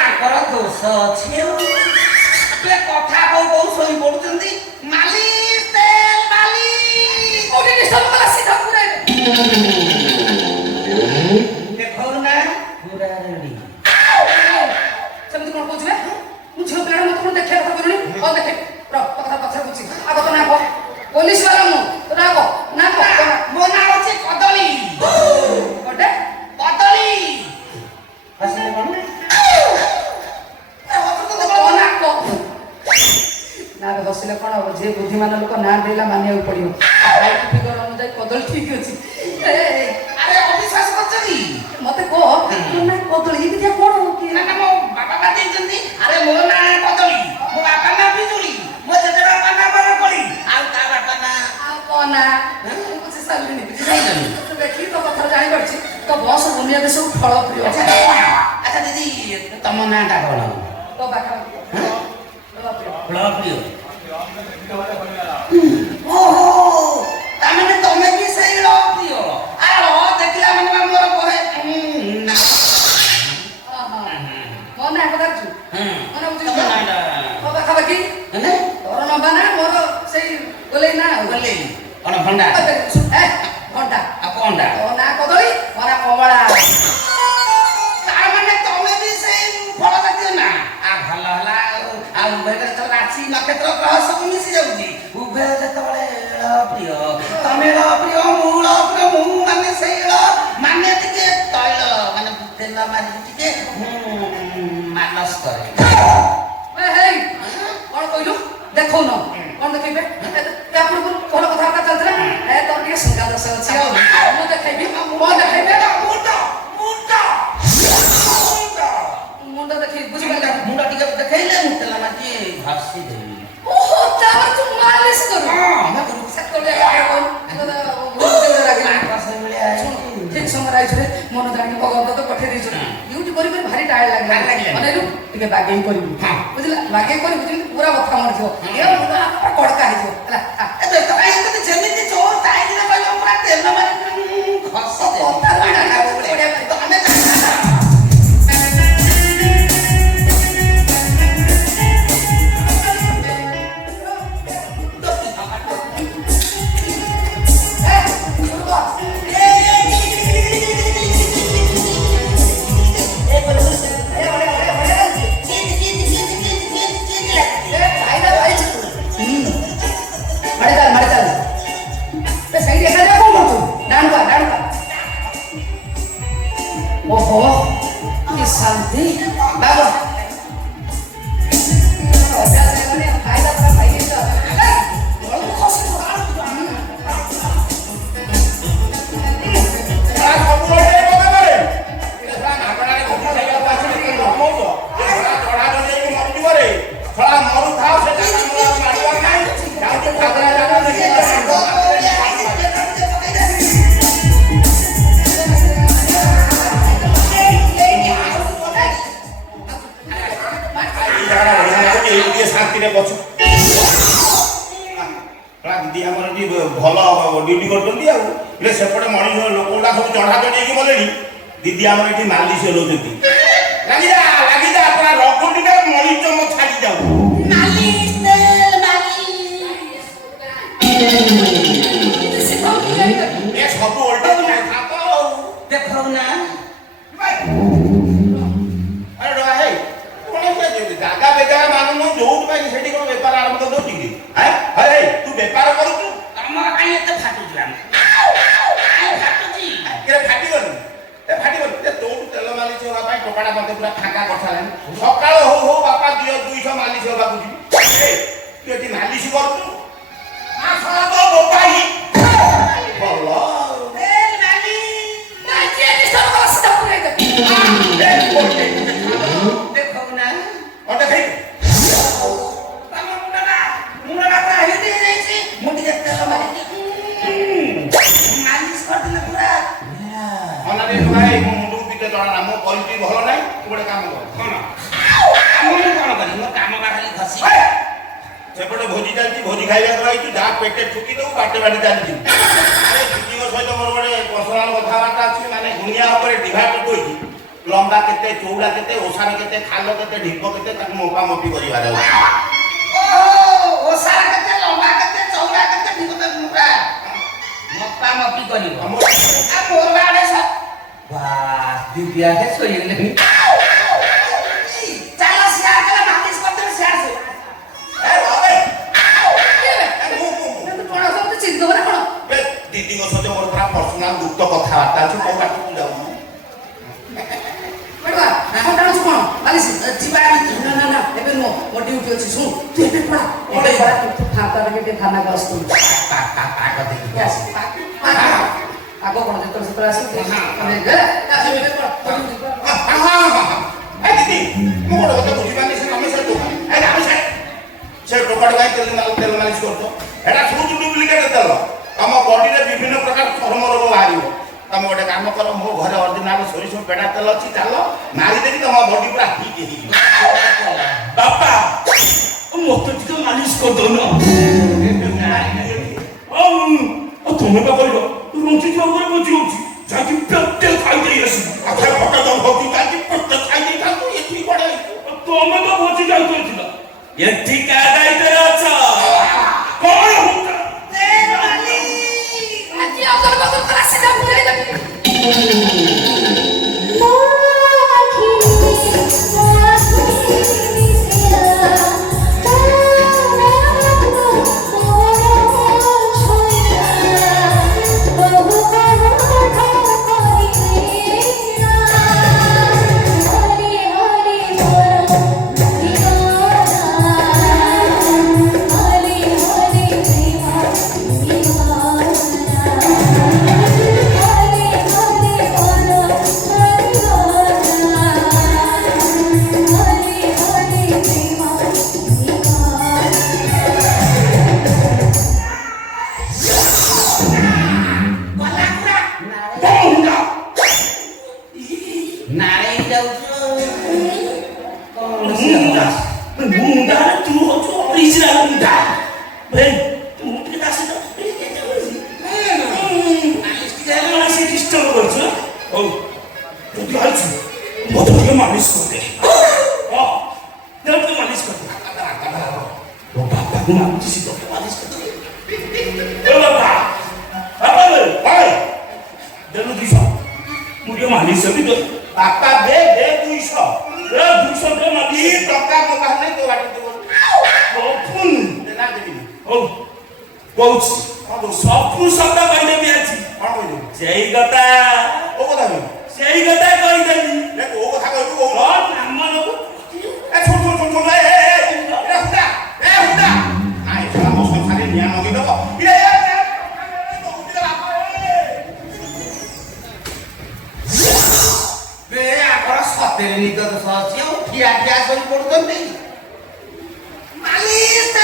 ଆଙ୍କର ଦୋଷ ଅଛି କଥା କଉ କଉ ଶୋଇ ପଡୁଛନ୍ତି ମାଲିଶ ତେଲ ମାଲିଶ ଦେଖଉ ନା ପୁରା ରେଡି ସେମିତି କଣ କହୁଛୁ ମୁଁ ଝିଅ ପିଲାଟା ମତେ କଣ ଦେଖିବା କଥା କରୁନି ହଉ ଦେଖେ କଥା ପଛରେ ବୁଝି ଆଗ ତ ନା କହ ପୋଲିସ ବାଲା ମୁଁ ତ ନା କହ ନା ମୋ ନାଁ ଅଛି କଦଳୀ ଗୋଟେ କଦଳୀ ଆସିଲେ କଣ ନା ବସିଲେ କଣ ହବ ଯିଏ ବୁଦ୍ଧିମାନ ଲୋକ ନାଁ ଦେଲା ମାନିବାକୁ ପଡିବ ଫିଗର ଅନୁଯାୟୀ କଦଳୀ ଠିକ ଅଛି ଆରେ ଅବିଶ୍ୱାସ କରୁଛନ୍ତି ମତେ କହ ତୋ ନାଁ କଦଳୀ ଏମିତିଆ କଣ ନା ମୋ ବାପା ମା ଦେଇଛନ୍ତି ଆରେ ମୋ ନାଁ କଦଳୀ ମୋ ବାପା ମା ବିଜୁଳି ମୋ ଜେଜେ ବାପା ନାଁ ବରକୋଳି ଆଉ ତା ବାପା ନା ଆଉ କଣ ନା ବୁଝି ସାରିଲିଣି ଦେଖିକି ତୋ କଥାରେ ଜାଣିପାରୁଛି ତୋ ବସ ଦୁନିଆ ଦେଶକୁ ଫଳ ପ୍ରିୟ ଆଚ୍ଛା ଦିଦି ତମ ନାଁଟା କଣ ତୋ ପାଖାପାଖି ଫଳ ପ୍ରିୟ ଓହୋ ତାମାନେ ତମେ ବି ସେଇ ଳ ପ୍ରିୟ ଆରେ ଳ ଦେଖିଲା ମାନେ ମୋର କହେ ନା ମୋ ନାଁ ପଚାରୁଛୁ ମାନେ ବୁଝିଛୁ ତୋ ପାଖାପାଖି ତୋର ନବା ନା ମୋର ସେଇ ଗୋଲେଇ ନା ଗୋଲେଇ କଣ ଭଣ୍ଡା ଘଣ୍ଟା ଆଉ କଣଟା ତୋ ନାଁ କଦଳୀ ମୋ ନାଁ କମଳା ତାମାନେ ତମେ ବି ସେଇ ଫଳ ଜାତୀୟ ନା ଭଲ ହେଲା ଆଉ ଉଭୟ ଯେତେବେଳେ ରାଶି ନକ୍ଷତ୍ର ଗ୍ରହ ସବୁ ମିଶି ଯାଉଛି ଉଭୟ ଯେତେବେଳେ ଳ ପ୍ରିୟ ତମେ ଳ ପ୍ରିୟ ମୁଁ ଳ ପ୍ରିୟ ମୁଁ ମାନେ ସେଇ ଳ ମାନେ ଟିକେ ତୈଳ ମାନେ ତେଲ ମାରିକି ଟିକେ ମାଲସ କରେ ହେଇ କଣ କହିଲୁ ଦେଖଉନ କଣ ଦେଖେଇବେ ତା ପୂର୍ବରୁ ଭଲ କଥାବାର୍ତ୍ତା ଚାଲିଥିଲା ତୋର ଟିକେ ସିଙ୍ଗା ଦୋଷ ଅଛି ଆଉ ମୁଁ ଦେଖେଇବି କଣ ଦେଖେଇବେ ମୁଣ୍ଡ ଦେଖେଇ ବୁଝିପାରିଲ ମୁଣ୍ଡ ଟିକେ ଦେଖେଇଲେ ମୁଁ ତେଲ ମାରିକି ଘଷି ଦେବି ଓହୋ ତାପରେ ତୁ ମାଲିସ କରୁ ସେତେବେଳେ ଠିକ ସମୟରେ ଆଇଛୁ ମନ ଜାଣିକି ଭଗବତ ତ ପଠେଇ ଦେଇଛୁ ଡ୍ୟୁଟି କରି କରି ଭାରି ଟାୟାର୍ଡ ଲାଗିଲା ଅନେଇଲୁ ଟିକେ ବାଗେଇ କରିବୁ ବୁଝିଲା ବାଗେଇ କରିବୁ ଯେମିତି ପୁରା କଥା ମନେ ଥିବ କଡ଼କା ହେଇଯିବ ହେଲା ଯେମିତି ଯୋଉ ଟାଇମରେ କହିବ ପୁରା ତେଲ ମାରିକି ଘଷି ओहो की शांति बाबा ଦିଦି ଆମର ଭଲ ଡ୍ୟୁଟି କରୁଛନ୍ତି ଆଉ ସେପଟେ ମଣିଷ ଲୋକଗୁଡ଼ା ସବୁ ଚଢ଼ା ଚଢ଼େଇକି ମଲେଣି ଦିଦି ଆମର ଏଠି ମାଲିସ ହେଉଛନ୍ତି ଲାଗିଯା ଲାଗିଯା ପୁରା ରଘୁଟିଟା ମଣିଷ ମୋ ଛାଡ଼ି ଯାଉ ସବୁ ଓଲଟା ଦେଖଉ ନା ଜାଗା ବେଗାର ମାନୁନୁ ଯୋଉଠି ପାଇଁ ସେଠି କଣ ବେପାର ଆରମ୍ଭ କରିଦଉଛି କି ତୁ ବେପାର କରୁଛୁ ତମର କାହିଁ ଏତେ ଫାଟୁଛି ଫାଟିବନି ତୋଠୁ ତେଲ ମାଲିସ ହେବା ପାଇଁ ଟୋକାଟା ମତେ ପୁରା ଫାଙ୍କା କରିସାରିଲାଣି ସକାଳ ହଉ ହଉ ବାପା 200 ମାଲିସ ହେବାକୁ ଯିବି ତୁ ଏଠି ମାଲିସ କରୁଛୁ ଭଲ ଦେଖଉ ନା ଦେଖେଇ ମୁଁ ଟିକେ ତେଲ ମାରିକି ମାଲିସ କରିଦେଲେ ପୁରା ଭାଇ ମୋ ମୁଣ୍ଡକୁ ଟିକେ ଜଣା ନା ମୋ ପରିଚୟ ଭଲ ନାହିଁ ତୁ ଗୋଟେ କାମ କର କଣ କଣ କରିବି ମୋ କାମ ବା ଖାଲି ଘଷି ସେପଟେ ଭୋଜି ଚାଲିଛି ଭୋଜି ଖାଇବାକୁ ଆଇଛୁ ଯାହା ପେଟେ ଠୁକି ଦେବୁ ବାଟେ ବାଟେ ଚାଲିଛି ଛୁଟିଙ୍କ ସହିତ ମୋର ଗୋଟେ ପର୍ସନାଲ ପର୍ସନାଲ କଥାବାର୍ତ୍ତା ଅଛି ମାନେ ଦୁନିଆ ଉପରେ ଡିଭାଇଡ୍ ହୋଇଛି ଲମ୍ବା କେତେ ଚଉଡ଼ା କେତେ ଓସାର କେତେ ଖାଲ କେତେ ଢିପ କେତେ ତାକୁ ମୋପା ମୋପି କରିବାର ଅଛି। ଓସାର କେତେ ଲମ୍ବା କେତେ ଚଉଡ଼ା କେତେ ଠିକ ପୁରା ମପା ମପି କରିବ ମୋର ଆଡେ ବାସ୍ ଦିଦି ଆଡେ ଶୋଇଗଲେଣି ଚାଲ ସିଆଡେ ଚାଲ ମାଲିସ କରିଦେବେ ସିଆଡେ ଦିଦିଙ୍କ ସହିତ ମୋର ପୁରା ପର୍ସନାଲ ଗୁପ୍ତ କଥାବାର୍ତ୍ତା ଅଛି ମୋ ପାଖକୁ ଯାଉନି ଏବେ ନୁହଁ ମୋ ଡ୍ୟୁଟି ଅଛି ଶୁଣ ତୁ ଏବେ ପଳା ଫାଙ୍କା ଥାନାକୁ ଆସୁ ଆଗ କଣ ଯେତେବେଳେ ସେତେବେଳେ ଆସିବ ଦିଦି ମୁଁ ଗୋଟେ କଥା ବୁଝିପାରିନି ସେ ତମେ ସେ ସେ ଟୋକାଟେ କାହିଁ ତେଲ ମାଲିସ କରୁଛ ଏଟା ସବୁ ଡୁପ୍ଲିକେଟ ତେଲ ତମ ବଡିରେ ବିଭିନ୍ନ ପ୍ରକାର ଚର୍ମ ରୋଗ ବାହାରିବ ତମେ ଗୋଟେ କାମ କର ମୋ ଘରେ ଅରିଜିନାଲ ସୋରିଷ ପେଡ଼ା ତେଲ ଅଛି ଚାଲ ମାରିଦେବି ତମ ବଡି ପୁରା ଠିକ ହେଇଯିବ ବାପା ମତେ ଟିକେ ମାଲିସ କରିଦଉନ ତମେ ବା କହିଲ ରୁଚି ଉପରେ ବୁଝି ହଉଛି ଯାକି ପ୍ରତ୍ୟେକ ଖାଇଦେଇ ଆସିବ ଆଚ୍ଛା ଫଟୋ ତ ଭୋଜି କାଲି ପ୍ରତ୍ୟେକ ଖାଇଦେଇଥାନ୍ତୁ ଏଠି ପଡେ ତମେ ତ ଭୋଜି ଯାଇଥିଲ ଏଠି କା ଦାୟିତ୍ୱରେ ଅଛ କଣ ହୁଙ୍କା ବାପା ବେ 200 ଟଙ୍କା ମୋ ପାଖରେ ତୋ ବାଟ କହୁଛି ସବୁ ଶବ୍ଦ କହିଦେବି ଆଜି କଣ କହିଲୁ ସେଇ କଥା କୋଉ କଥା କହିଲୁ ସେଇ କଥା କହିଦେବି କୋଉ କଥା କହିଲୁ କୋଉ ନାମ ନବୁ ମୋ ସଂସାରରେ ନିଆଁ ଲଗେଇଦବ ସତରେ ନିକଟ ସହଛି ଆଉ ଠିଆ ଠିଆ କରି ପଡୁଛନ୍ତି ମାଲିସ